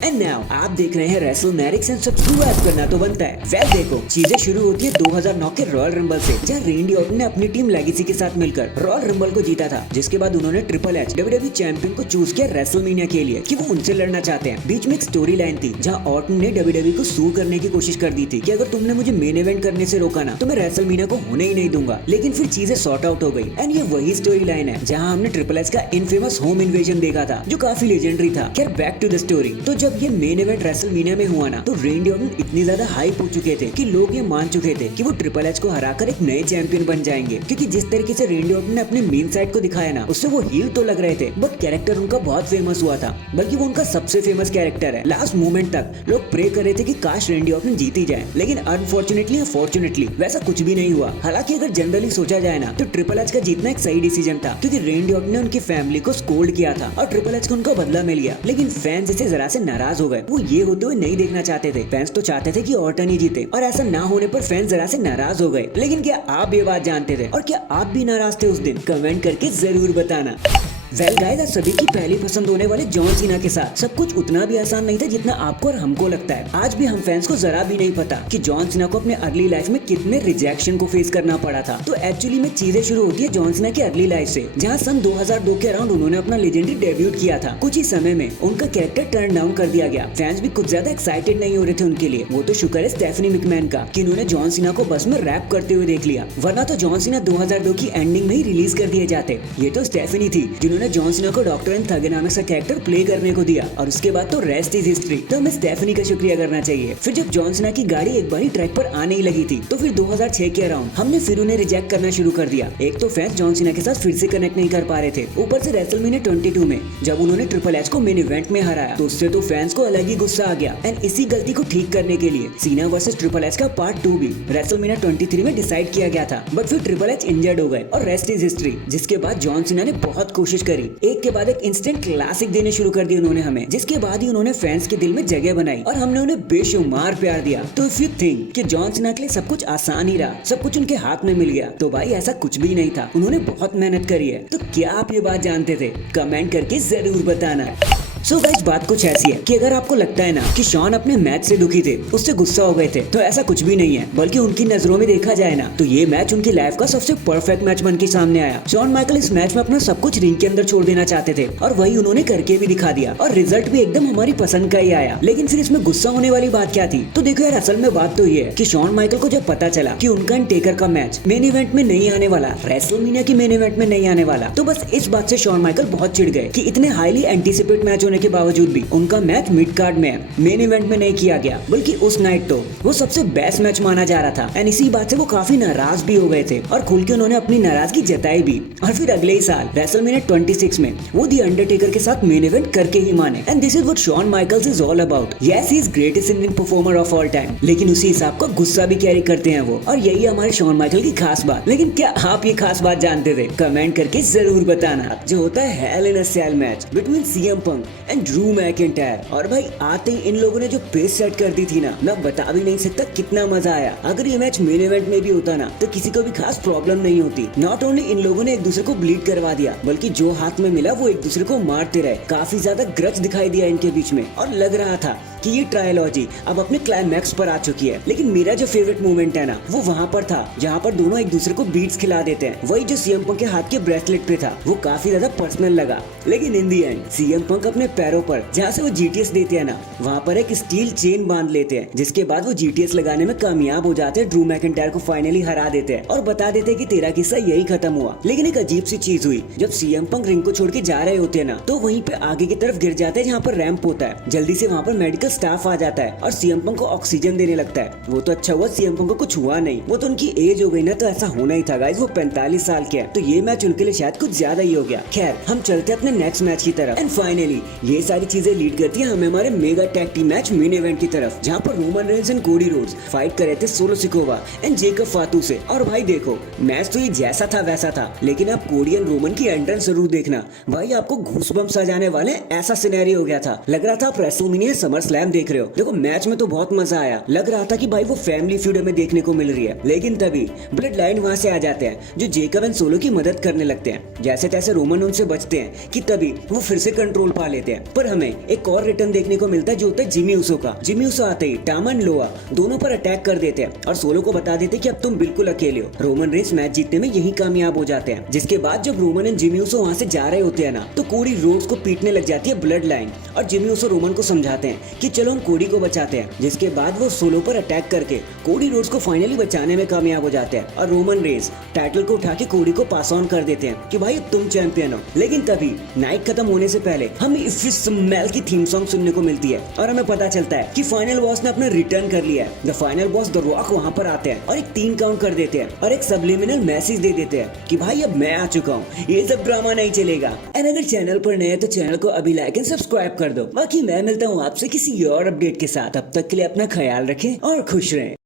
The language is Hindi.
एंड नाउ आप देख रहे हैं रेसलमैनिक्स एंड सब्सक्राइब करना तो बनता है। वेल देखो, चीजें शुरू होती है 2009 के रॉयल रंबल से, जहां रेंडी ऑर्टन ने अपनी टीम लेगेसी के साथ मिलकर रॉयल रंबल को जीता था। जिसके बाद उन्होंने ट्रिपल एच डब्ल्यूडब्ल्यूई चैंपियन को चूज किया रेसलमेनिया के लिए कि वो उनसे लड़ना चाहते हैं। बीच में एक स्टोरी लाइन थी जहाँ ऑर्टन ने डब्ल्यूडब्ल्यूई को सू करने की कोशिश कर दी थी कि अगर तुमने मुझे मेन इवेंट करने से रोका ना तो मैं रेसलमेनिया को होने ही नहीं दूंगा। लेकिन फिर चीजें सॉर्ट आउट हो गई एंड ये वही स्टोरी लाइन है जहाँ हमने ट्रिपल एच का इनफेमस होम इन्वेजन देखा था जो काफी लेजेंडरी था। खैर बैक टू द स्टोरी। तो जब ये मेन इवेंट रेसलमेनिया में हुआ ना तो रेंडी ऑर्टन इतनी ज्यादा हाइप हो चुके थे कि लोग ये मान चुके थे कि वो ट्रिपल एच को हराकर एक नए चैंपियन बन जाएंगे, क्योंकि जिस तरीके से रेंडी ऑर्टन ने अपने मेन साइड को दिखाया ना उससे वो हील तो लग रहे थे बट कैरेक्टर उनका बहुत फेमस हुआ था, बल्कि वो उनका सबसे फेमस कैरेक्टर है। लास्ट मोमेंट तक लोग प्रे कर रहे थे कि काश रेंडी ऑर्टन जीत ही जाए, लेकिन अनफॉर्चुनेटली फॉर्चुनेटली वैसा कुछ भी नहीं हुआ। हालांकि अगर जनरली सोचा जाए ना तो ट्रिपल एच का जीतना एक सही डिसीजन था, क्योंकि रेंडी ऑर्टन ने उनकी फैमिली को स्कोल्ड किया था और ट्रिपल एच को उनका बदला मिल गया। लेकिन फैंस इससे जरा से नाराज हो गए, वो ये होते हुए नहीं देखना चाहते थे। फैंस तो चाहते थे कि ऑर्टन ही जीते और ऐसा ना होने पर फैंस जरा से नाराज हो गए। लेकिन क्या आप ये बात जानते थे और क्या आप भी नाराज थे उस दिन? कमेंट करके जरूर बताना। वेल गाइस, आज सभी की पहली पसंद होने वाले जॉन सीना के साथ सब कुछ उतना भी आसान नहीं था जितना आपको और हमको लगता है। आज भी हम फैंस को जरा भी नहीं पता कि जॉन सीना को अपने अर्ली लाइफ में कितने रिजेक्शन को फेस करना पड़ा था। तो एक्चुअली में चीजें शुरू होती है जॉन सीना की अर्ली लाइफ से, जहां सन 2002 के अराउंड उन्होंने अपना लेजेंडरी डेब्यूट किया था। कुछ ही समय में उनका कैरेक्टर टर्न डाउन कर दिया गया। फैंस भी कुछ ज्यादा एक्साइटेड नहीं हो रहे थे उनके लिए। वो तो शुक्र है स्टेफनी मैकमैन का कि उन्होंने जॉन सीना को बस में रैप करते हुए देख लिया, वरना तो जॉन सीना 2002 की एंडिंग में ही रिलीज कर दिए जाते। ये तो स्टेफनी थी जिन्होंने जॉन सीना को डॉक्टर एंड थग नामक सा कैरेक्टर प्ले करने को दिया, और उसके बाद तो रेस्ट इज हिस्ट्री। तो हमें स्टेफनी का शुक्रिया करना चाहिए। फिर जब जॉन सीना की गाड़ी एक बार ही ट्रैक पर आने ही लगी थी तो फिर 2006 के अराउंड हमने फिर उन्हें रिजेक्ट करना शुरू कर दिया। एक तो फैंस जॉन सीना के साथ फिर से कनेक्ट नहीं कर पा रहे थे, ऊपर से रेसलमेनिया 22 में जब उन्होंने ट्रिपल एच को मेन इवेंट में हराया तो उससे तो फैंस को अलग ही गुस्सा आ गया। एंड इसी गलती को ठीक करने के लिए सीना वर्सेस ट्रिपल एच का पार्ट 2 भी रेसलमेनिया 23 में डिसाइड किया गया था, बट फिर ट्रिपल एच इंजर्ड हो गए और रेस्ट इज हिस्ट्री। जिसके बाद जॉन सीना ने बहुत कोशिश करी, एक के बाद एक इंस्टेंट क्लासिक देने शुरू कर दिए उन्होंने हमें, जिसके बाद ही उन्होंने फैंस के दिल में जगह बनाई और हमने उन्हें बेशुमार प्यार दिया। तो इफ यू थिंक कि जॉन सीना के लिए सब कुछ आसान ही रहा, सब कुछ उनके हाथ में मिल गया, तो भाई ऐसा कुछ भी नहीं था। उन्होंने बहुत मेहनत करी है। तो क्या आप ये बात जानते थे? कमेंट करके जरूर बताना। सो गाइस, बात कुछ ऐसी है कि अगर आपको लगता है ना कि शॉन अपने मैच से दुखी थे, उससे गुस्सा हो गए थे, तो ऐसा कुछ भी नहीं है। बल्कि उनकी नजरों में देखा जाए ना तो ये मैच उनकी लाइफ का सबसे परफेक्ट मैच बन के सामने आया। शॉन माइकल इस मैच में अपना सब कुछ रिंग के अंदर छोड़ देना चाहते थे और वही उन्होंने करके भी दिखा दिया, और रिजल्ट भी एकदम हमारी पसंद का ही आया। लेकिन फिर इसमें गुस्सा होने वाली बात क्या थी? तो देखो यार, असल में बात तो ये है कि शॉन माइकल को जब पता चला कि उनका एंड टेकर का मैच मेन इवेंट में नहीं आने वाला, रेसलमेनिया की मेन इवेंट में नहीं आने वाला, तो बस इस बात से शॉन माइकल बहुत चिढ़ गए कि इतने हाईली एंटीसिपेट मैच होने के बावजूद भी उनका मैच मिड कार्ड में मेन इवेंट में नहीं किया गया, बल्कि उस नाइट तो वो सबसे बेस्ट मैच माना जा रहा था। एंड इसी बात से वो काफी नाराज भी हो गए थे और खुल के उन्होंने अपनी नाराजगी जताई भी। और फिर अगले ही साल रेसलमेनिया 26 में वो दी अंडरटेकर के साथ मेन इवेंट करके ही माने। And this is what Shawn Michaels is all about. Yes, he is greatest Indian performer of all time, लेकिन उसी हिसाब का गुस्सा भी कैरी करते हैं वो, और यही हमारे शॉन माइकल की खास बात। लेकिन क्या आप ये खास बात जानते थे? कमेंट करके जरूर बताना। जो होता है Hell in a Cell match between CM Punk and Drew McIntyre, और भाई आते ही इन लोगों ने जो पेस सेट कर दी थी ना, मैं बता भी नहीं सकता कितना मजा आया। अगर ये मैच मेन इवेंट में भी होता ना तो किसी को भी खास प्रॉब्लम नहीं होती। नॉट ओनली इन लोगों ने एक दूसरे को ब्लीड करवा दिया, बल्कि जो हाथ में मिला वो एक दूसरे को मारते रहे। काफी ज्यादा ग्रज दिखाई दिया इनके बीच में, और लग रहा था कि ये ट्रायलॉजी अब अपने क्लाइमैक्स पर आ चुकी है। लेकिन मेरा जो फेवरेट मोमेंट है ना वो वहाँ पर था जहाँ पर दोनों एक दूसरे को बीट्स खिला देते हैं। वही जो सीएम पंक के हाथ के ब्रेसलेट पे था, वो काफी ज्यादा पर्सनल लगा। लेकिन इन दी एंड सीएम पंक अपने पैरों पर जहाँ से वो जीटीएस देते हैं ना, वहाँ पर एक स्टील चेन बांध लेते हैं, जिसके बाद वो जीटीएस लगाने में कामयाब हो जाते हैं। ड्रू मैकिंटायर को फाइनली हरा देते हैं और बता देते हैं कि तेरा किस्सा यही खत्म हुआ। लेकिन एक अजीब सी चीज हुई, जब सीएम पंक रिंग को छोड़ के जा रहे होते हैं ना तो वहीं पे आगे की तरफ गिर जाते हैं जहाँ पर रैंप होता है। जल्दी से वहाँ पर मेडिकल स्टाफ आ जाता है और सीएम पंक को ऑक्सीजन देने लगता है। वो तो अच्छा हुआ सीएम पंक को कुछ हुआ नहीं, वो तो उनकी एज हो गई ना, तो ऐसा होना ही था गाइस। वो 45 साल के हैं, तो ये मैच उनके लिए शायद कुछ ज्यादा ही हो गया। खैर, हम चलते हैं अपने नेक्स्ट मैच की तरफ। एंड फाइनली ये सारी चीजें लीड करती है हमें हमारे mega tag team match main event की तरफ, जहाँ पर Roman Reigns and Cody Rhodes fight कर रहे थे सोलो सिकोवा एंड जेकब फातू से। और भाई देखो, मैच तो ये जैसा था वैसा था, लेकिन आप कोडी एंड रोमन की एंट्रेंस जरूर देखना। भाई आपको घूसबम्स आ जाने वाले ऐसा सिनेरियो हो गया था। लग रहा था आप रेसलमेनिया समर स्लैम देख रहे हो। देखो मैच में तो बहुत मजा आया, लग रहा था कि भाई वो फैमिली फ्यूड हमें देखने को मिल रही है, लेकिन तभी ब्लड लाइन वहां से आ जाते हैं जो जेकब एंड सोलो की मदद करने लगते हैं। जैसे तैसे रोमन उनसे बचते हैं कि तभी वो फिर से कंट्रोल पा लेते हैं। पर हमें एक और रिटर्न देखने को मिलता है जो होता है जिमी ऊसो का। जिमी ऊसो आते ही टामा एंड लोआ दोनों पर अटैक कर देते हैं और सोलो को बता देते हैं कि अब तुम बिल्कुल अकेले हो। रोमन रेंस मैच जीतने में यही कामयाब हो जाते हैं। जिसके बाद जब रोमन एंड जिमी ऊसो वहां से जा रहे होते हैं ना, तो कोडी रोड्स को पीटने लग जाती है ब्लड लाइन और जिमी ऊसो रोमन को समझाते हैं कि चलो हम कोडी को बचाते हैं। जिसके बाद वो सोलो पर अटैक करके कोडी रोड्स को फाइनली बचाने में कामयाब हो जाते हैं और रोमन रेंस टाइटल को उठा के कोडी को पास ऑन कर देते हैं कि भाई तुम चैंपियन हो। लेकिन तभी नाइट खत्म होने से पहले हमें इफ यू स्मेल की थीम सॉन्ग सुनने को मिलती है और हमें पता चलता है कि फाइनल बॉस ने अपना रिटर्न कर लिया है। The final boss the rock वहां पर आते हैं और एक 3 काउंट कर देते हैं और एक सबलिमिनल मैसेज दे देते हैं कि भाई अब मैं आ चुका हूँ, ये सब ड्रामा नहीं चलेगा। एंड अगर चैनल पर नए तो चैनल को अभी लाइक एंड सब्सक्राइब कर दो। बाकी मैं मिलता हूँ आपसे किसी और अपडेट के साथ, तब तक के लिए अपना ख्याल रखें और खुश रहें।